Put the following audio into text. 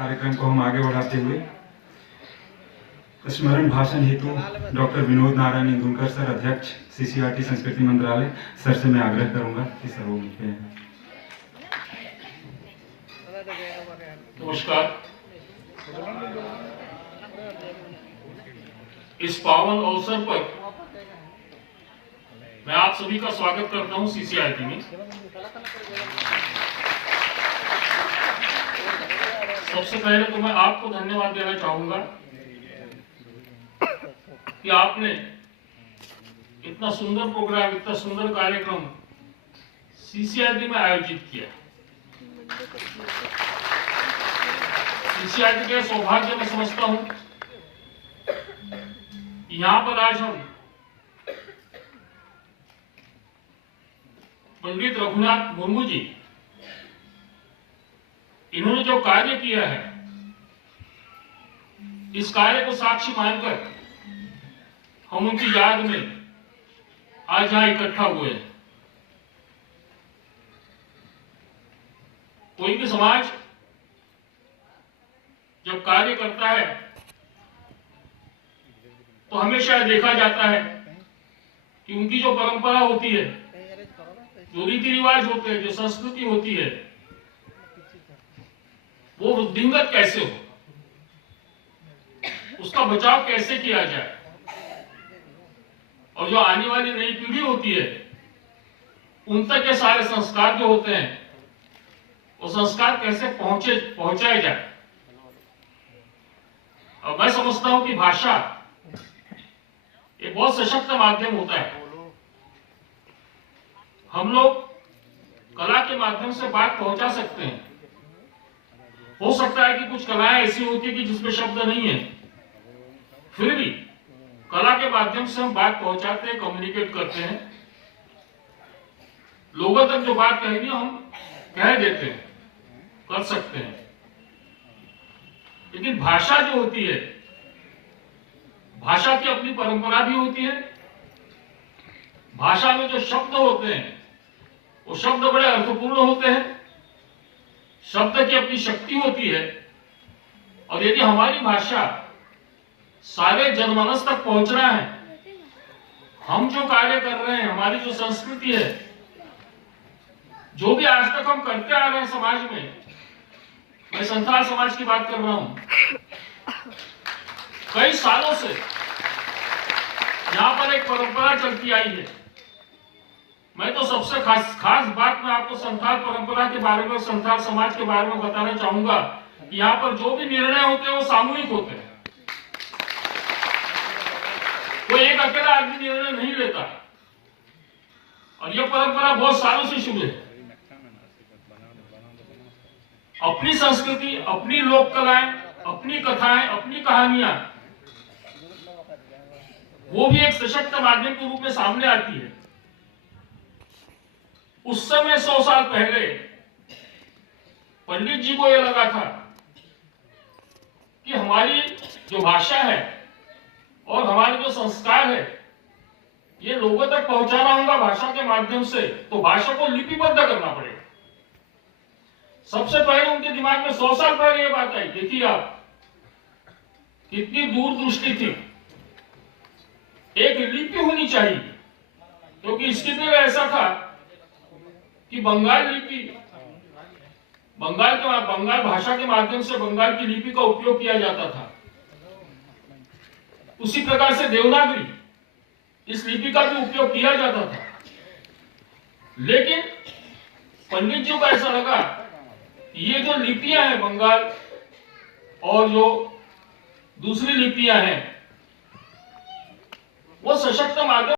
कार्यक्रम को हम आगे बढ़ाते हुए स्मरण भाषण हेतु डॉक्टर विनोद नारायण इंदुलकर सर, अध्यक्ष सीसीआरटी संस्कृति मंत्रालय, सर से मैं आग्रह करूंगा कि सर वो लिखे हैं। नमस्कार। इस पावन अवसर पर मैं आप सभी का स्वागत करता हूं सीसीआरटी में। सबसे पहले तो मैं आपको धन्यवाद देना चाहूंगा कि आपने इतना सुंदर प्रोग्राम, इतना सुंदर कार्यक्रम सीसीआरटी में आयोजित किया। सीसीआरटी के सौभाग्य में समझता हूं यहाँ पर आज हम पंडित रघुनाथ मुर्मू जी, इन्होंने जो कार्य किया है, इस कार्य को साक्षी मानकर हम उनकी याद में आज यहाँ इकट्ठा हुए हैं। कोई भी समाज जब कार्य करता है तो हमेशा देखा जाता है कि उनकी जो परंपरा होती है, जो रीति रिवाज होते हैं, जो संस्कृति होती है, वो वृद्धिंगत कैसे हो, उसका बचाव कैसे किया जाए, और जो आने वाली नई पीढ़ी होती है उन तक के सारे संस्कार जो होते हैं, वो संस्कार कैसे पहुंचाए जाए। और मैं समझता हूं कि भाषा एक बहुत सशक्त माध्यम होता है। हम लोग कला के माध्यम से बात पहुंचा सकते हैं। हो सकता है कि कुछ कलाएं ऐसी होती है कि जिसमें शब्द नहीं है, फिर भी कला के माध्यम से हम बात पहुंचाते हैं, कम्युनिकेट करते हैं, लोगों तक जो बात कहनी है हम कह देते हैं, कर सकते हैं। लेकिन भाषा जो होती है, भाषा की अपनी परंपरा भी होती है। भाषा में जो शब्द होते हैं वो शब्द बड़े अर्थपूर्ण होते हैं। शब्द की अपनी शक्ति होती है, और यदि हमारी भाषा सारे जनमानस तक पहुंचना है, हम जो कार्य कर रहे हैं, हमारी जो संस्कृति है, जो भी आज तक हम करते आ रहे हैं समाज में, मैं संथाल समाज की बात कर रहा हूं, कई सालों से यहां पर एक परंपरा चलती आई है। मैं तो सबसे खास बात मैं आपको संथाल परंपरा के बारे में, संथाल समाज के बारे में बताना चाहूंगा कि यहाँ पर जो भी निर्णय होते हैं वो सामूहिक होते हैं। कोई एक अकेला आदमी निर्णय नहीं लेता, और यह परंपरा बहुत सालों से शुरू है। अपनी संस्कृति, अपनी लोक कलाएं, अपनी कथाएं, अपनी कहानियां, वो भी एक सशक्त माध्यम के रूप में सामने आती है। उस समय 100 साल पहले पंडित जी को यह लगा था कि हमारी जो भाषा है और हमारे जो संस्कार है, ये लोगों तक पहुंचाना होगा भाषा के माध्यम से, तो भाषा को लिपिबद्ध करना पड़ेगा। सबसे पहले उनके दिमाग में 100 साल पहले ये बात आई। देखिए आप, कितनी दूरदृष्टि थी। एक लिपि होनी चाहिए, क्योंकि इसके पहले ऐसा था कि बंगाल लिपि, बंगाल भाषा के माध्यम से बंगाल की लिपि का उपयोग किया जाता था। उसी प्रकार से देवनागरी, इस लिपि का भी उपयोग किया जाता था। लेकिन पंडित जी को ऐसा लगा ये जो लिपियां हैं बंगाल और जो दूसरी लिपियां हैं, वो सशक्त माध्यम